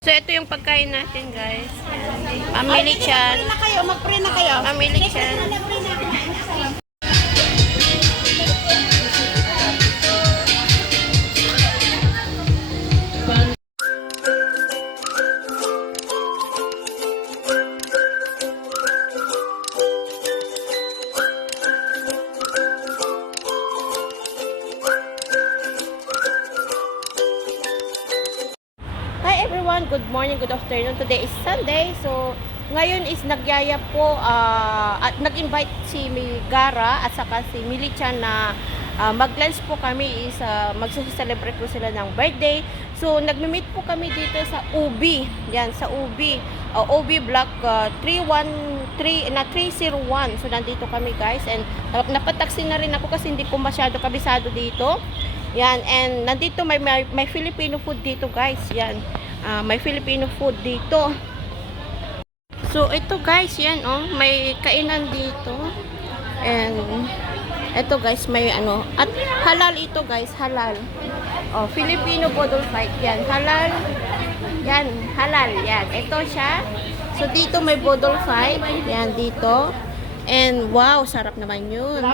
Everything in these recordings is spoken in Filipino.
So, ito yung pagkain natin, guys. Pamili siya. Mag-pray na kayo. Pamili siya. Hi everyone, good morning, good afternoon. Today is Sunday. So, ngayon is nagyaya po at nag-invite si Gara at saka si Milichan na mag-lunch po kami is magse-celebrate po sila ng birthday. So, nagme-meet po kami dito sa UB. Yan, sa UB. UB Block 301. So, nandito kami guys. And napataksi na rin ako kasi hindi ko masyado kabisado dito. Yan, and nandito may Filipino food dito guys. Yan, may Filipino food dito. So ito guys, yan oh, may kainan dito. And ito guys, may ano, at halal ito guys, halal. Oh, Filipino Bodol Fight. Yan, halal. Yan, halal. Yan, ito siya. So dito may Bodol Fight. Yan dito. And wow, sarap naman yun.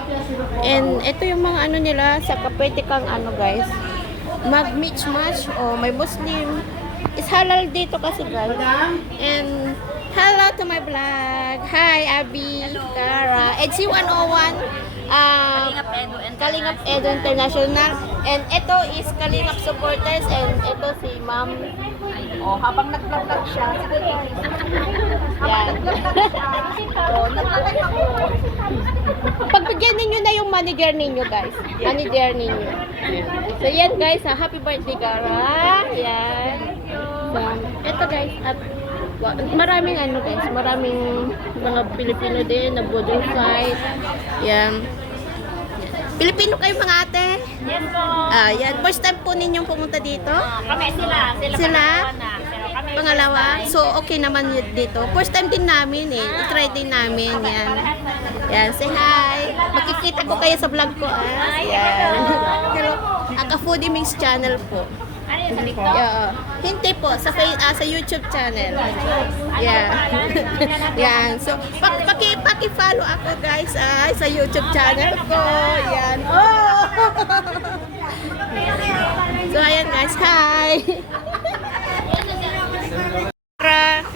And ito yung mga ano nila, sa pwede kang ano guys, mag-match o may Muslim. Is halal dito kasi guys. And hello to my vlog. Hi Abby, Cara, EDC101, Kalingap Edo International. And ito is Kalingap supporters. And ito si Ma'am. Oh, habang nag-vlog siya. Yan. Pagbigyan ninyo na yung manager ninyo guys. Manager ninyo. So yan guys, happy birthday Gara. Yan. So, ito guys, at maraming ano guys, maraming mga Pilipino din na Bodol Fight. Yan. Pilipino kayo mga ate? Yes po. Yan. First time po ninyong pumunta dito? Kami sila. Sila? Pero kami Pangalawa? So, okay naman yun dito. First time din namin eh. I-try din namin. Yan. Yan. Say hi. Makikita ko kayo sa vlog ko. Yan. Pero, Foodie Mix channel po. Ano yun sa TikTok? Yeah. Hindi po. Sa YouTube channel. Yeah. Yan. So, paki-follow ako guys sa YouTube channel ko. Yan. Oh! So, ayan guys. Hi!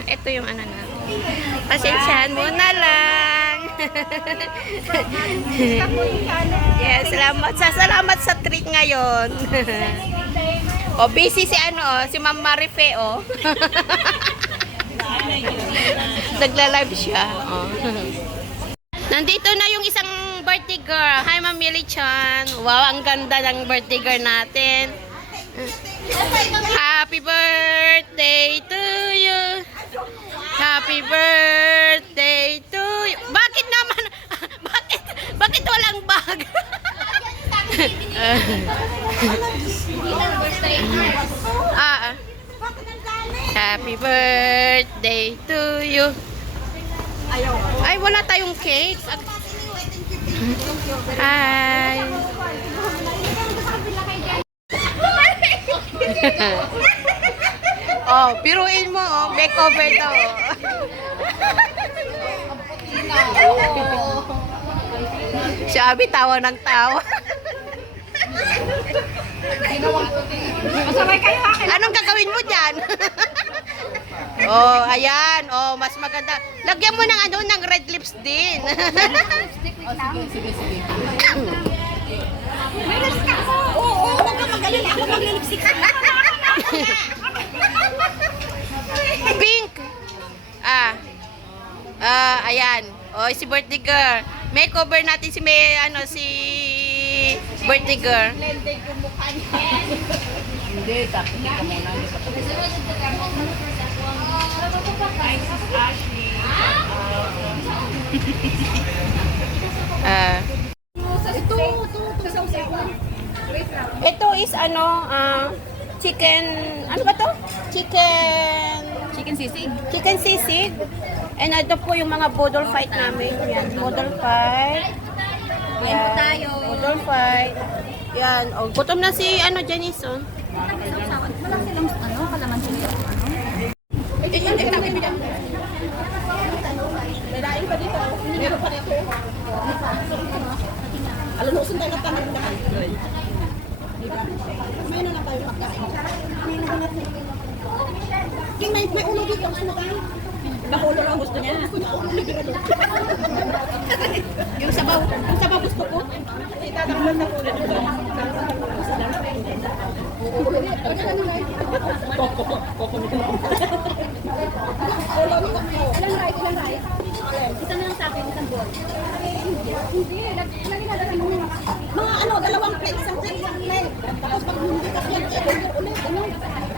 Ito yung ano na. Pasensyahan mo na lang. Yeah, salamat sa treat ngayon. O, busy si si Ma'am Marife, oh. Nagla-live siya, oh. Nandito na yung isang birthday girl. Hi, Ma'am Milichan. Wow, ang ganda ng birthday girl natin. Happy birthday to you. Happy birthday to you. Bakit naman? Bakit walang bag? Happy birthday to you. Ay, wala tayong cake. Hi. Oh, piruin mo, oh. Makeover daw. Sabi, tawa ng tawa. Anong gagawin mo dyan? Oh, ayan. Oh, mas maganda. Lagyan mo ng ng red lips din. Sige. May lipstick ako. Oo, huwag ka magaling. Ako mag-lipstick. Pink. Ayan. Oh, si birthday girl. Makeover natin si birthday girl. Lende ko mukha niya. Hindi, tapos ka muna. Ito is chicken, ano ba to? Chicken sisig. And ito po yung mga Bodol Fight namin. Yan, Bodol Fight. Yan, Bodol Fight. Yan, oh, gutom na si Janice, oh. Wala silang kalamansi. May ulo dito. Ano ba? Baka ulo lang gusto niya. Yung sabaw gusto ko. Itatakman na ulo. Ilang rice? Isa na lang sa akin, isang bowl. Hindi, lagi na lang mo. Mga ano, 2 plate, isang plate. Tapos pag hindi ka plate, ulit, ano?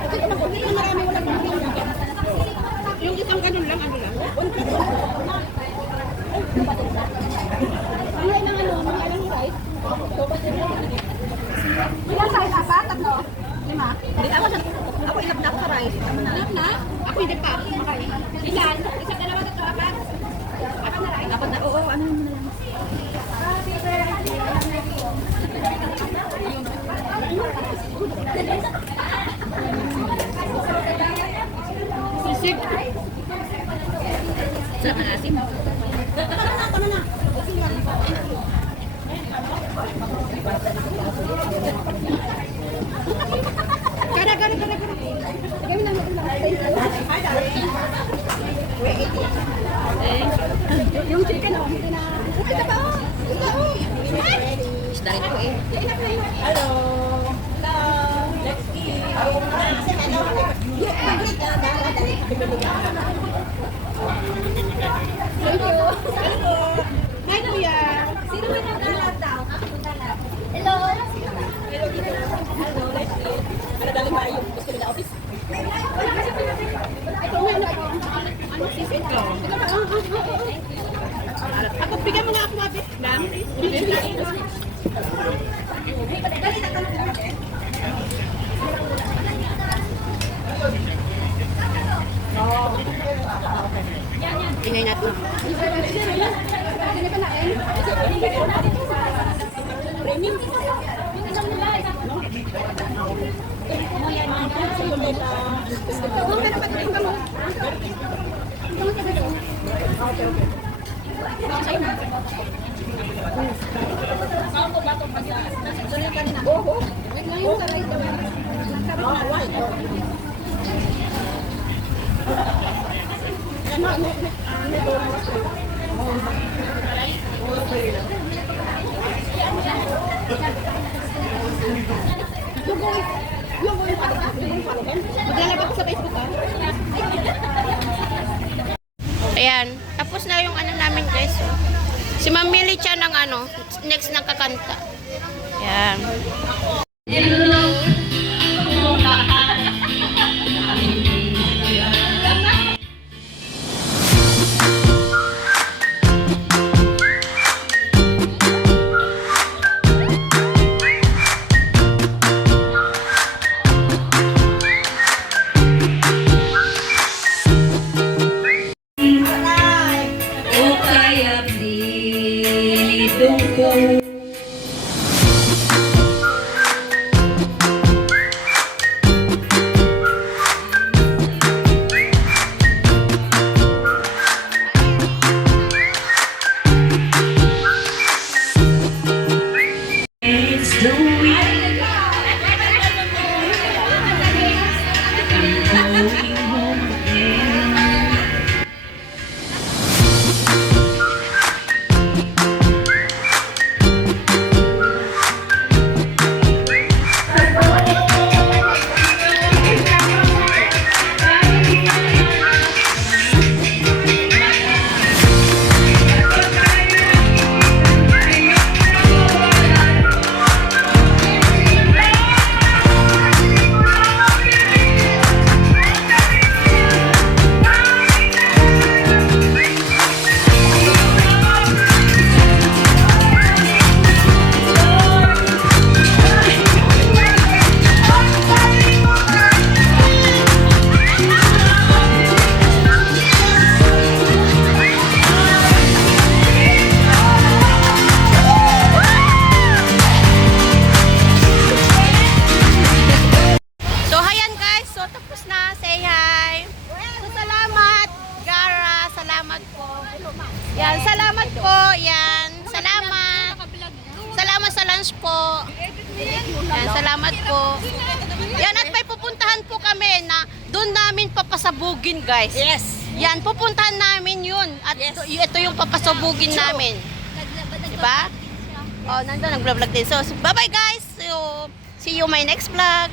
Kasi kung ulit na marami, walang mga. Yung isang ganun lang, ano lang? 1 kilo. Ang ilang ano, mga ilang rice? Ilang rice? 4? 3? 5? Hindi, ako ilap sa rice. Ilap na? Ako hindi pa. Ilan? Isang 2, 3, 4? Apat na rice? Apat na, oo, ano mo na lang. Sisig. Sarap na asim. Ano na? Kada. Gawin lang. Yung chicken, oh. Ito pa, oh. Isdahin ko eh. Hello. Let's eat. Thank you. Hi, Kuya. Sino ba naglalab daw? Hello. Hello, let's eat. Ano ba yung gusto nila office? Ano sisig ko? Ako, bigyan mo nga ako mabit. Tingnan natin. Premium. Maglalabas ko sa Facebook, ha? Ayan, tapos na yung ano namin guys. Si Ma'am Millie siya ng ano, next na kakanta. Ayan. Yan, salamat po. Yan, salamat. Salamat sa lunch po. Yan, salamat po. Yan, at may pupuntahan po kami na doon doon namin papasabugin, guys. Yes. Yan, pupuntahan namin yun. At Yes. ito yung papasabugin namin. Diba? Oh, nandun, nag-vlog din. So, bye-bye guys. So, see you my next vlog.